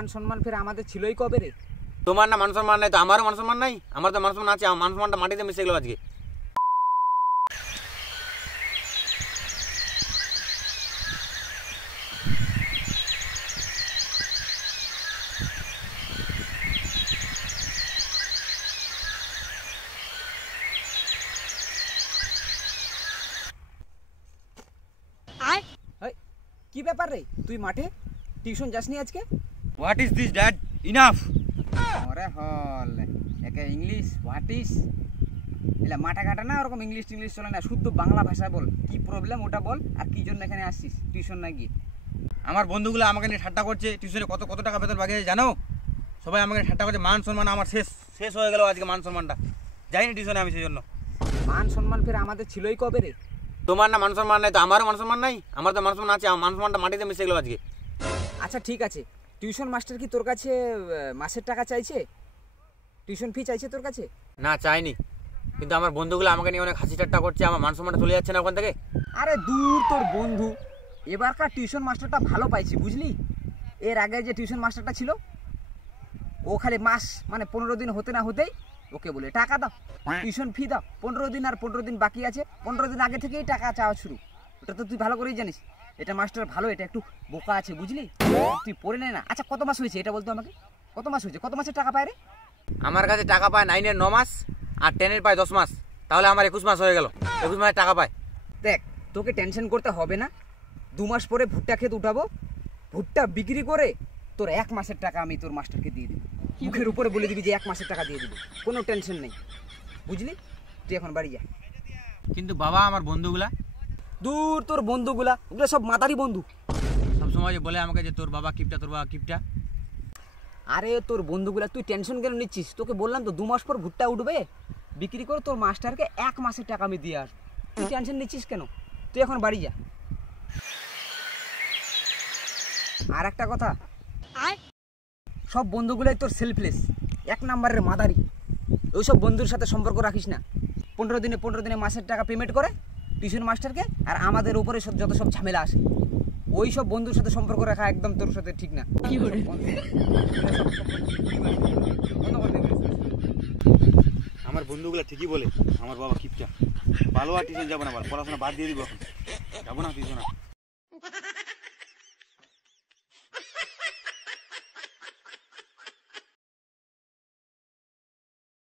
মান সম্মান ফের আমাদের ছিলই কবে রে? তোমার না মান সম্মান নাই তো আমারও মান সম্মান নাই? আমার তো মান সম্মান আছে, আমার মান সম্মানটা মাটিতে মিশে গেল আজকে। কি ব্যাপার রে, তুই মাঠে টিউশন যাসনি আজকে? What is this dad? Enough. ওরে হল একে ইংলিশ হোয়াট ইজ এলা মাঠা ঘাটা না, ওরকম ইংলিশ টিংলিশ চলে না, শুদ্ধ বাংলা ভাষায় বল। কি প্রবলেম ওটা বল, আর কি জন্য এখানে আসছিস টিউশন না গিয়ে? আমার বন্ধুগুলো আমাকে নিয়ে ঠাট্টা করছে, টিউশনে কত কত টাকা বেতন বাকি আছে জানো? সবাই আমাকে ঠাট্টা করছে, মান সম্মান আমার শেষ শেষ হয়ে গেল আজকে। মান সম্মানটা যাইনি টিউশনে আমি, সেই জন্য। মান সম্মান ফের আমাদের ছিলই কবে রে? তোমার না মান সম্মান নাই তো আমারও মান সম্মান নাই? আমার তো মান সম্মান আছে, আমার মান সম্মানটা মাটিতে মিশে গেল আজকে। আচ্ছা ঠিক আছে, টিউশন মাস্টার কি তোর কাছে মাসের টাকা চাইছে? টিউশন ফি চাইছে তোর কাছে? না চাইনি, কিন্তু আমার বন্ধুগুলো আমাকে নিয়ে অনেক হাসি ঠাট্টা করছে, আমার মান সম্মানটা চলে যাচ্ছে না ওখান থেকে। আরে দূর তোর বন্ধু, এবারকার টিউশন মাস্টারটা ভালো পাইছি বুঝলি। এর আগে যে টিউশন মাস্টারটা ছিল ও খালি মাস মানে 15 দিন হতে না হতেই ওকে বলে টাকা দাও, টিউশন ফি দাও। 15 দিন আর 15 দিন বাকি আছে, 15 দিন আগে থেকেই টাকা চাওয়া শুরু। ওটা তো তুই ভালো করেই জানিস। এটা মাস্টার ভালো, এটা একটু বোকা আছে বুঝলি, তুই পড়ে নে না। আচ্ছা কত মাস হয়েছে এটা বলতো আমাকে, কত মাস হয়েছে, কত মাসের টাকা পায় রে? আমার কাছে টাকা পায় 9-এর 9 মাস আর 10-এর পায় 10 মাস, তাহলে আমার 21 মাস হয়ে গেল। 21 মাসের টাকা পায়। দেখ তোকে টেনশন করতে হবে না, 2 মাস পরে ভুট্টা ক্ষেত উঠাবো, ভুট্টা বিক্রি করে তোর 1 মাসের টাকা আমি তোর মাস্টারকে দিয়ে দিব। মুখের উপরে বলে দিবি যে 1 মাসের টাকা দিয়ে দিব, কোনো টেনশন নেই বুঝলি। তুই এখন বাড়ি যা। কিন্তু বাবা আমার বন্ধুগুলা? দূর তোর বন্ধুগুলা, ওগুলো সব মাতারি বন্ধু। সবসময় বলে আমাকে যে তোর বাবা কিপটা, তোর বাবা কিপটা। আরে তোর বন্ধুগুলা, তুই টেনশন কেন নিচ্ছিস? তোকে বললাম তো 2 মাস পর ভুট্টা উঠবে, বিক্রি করে তোর মাস্টারকে 1 মাসের টাকা আমি দিয়ে আসবো। তুই টেনশন নিচ্ছিস কেন? তুই এখন বাড়ি যা। আর একটা কথা, সব বন্ধুগুলাই তোর সেলফলেস, 1 নাম্বারের মাদারি। ওইসব বন্ধুর সাথে সম্পর্ক রাখিস না। 15 দিনে মাসের টাকা পেমেন্ট করে টিউশন মাস্টারকে, আর আমাদের উপরে যত সব ঝামেলা আসে, ওই সব বন্ধুর সাথে সম্পর্ক রাখা একদম তোর সাথে ঠিক না। আমার বন্ধুগুলো ঠিকই বলে আমার বাবা কিপটা। ভালো আর টিউশন যাবো না, পড়াশোনা বাদ দিয়ে দিব, এখন যাবো না টিউশন।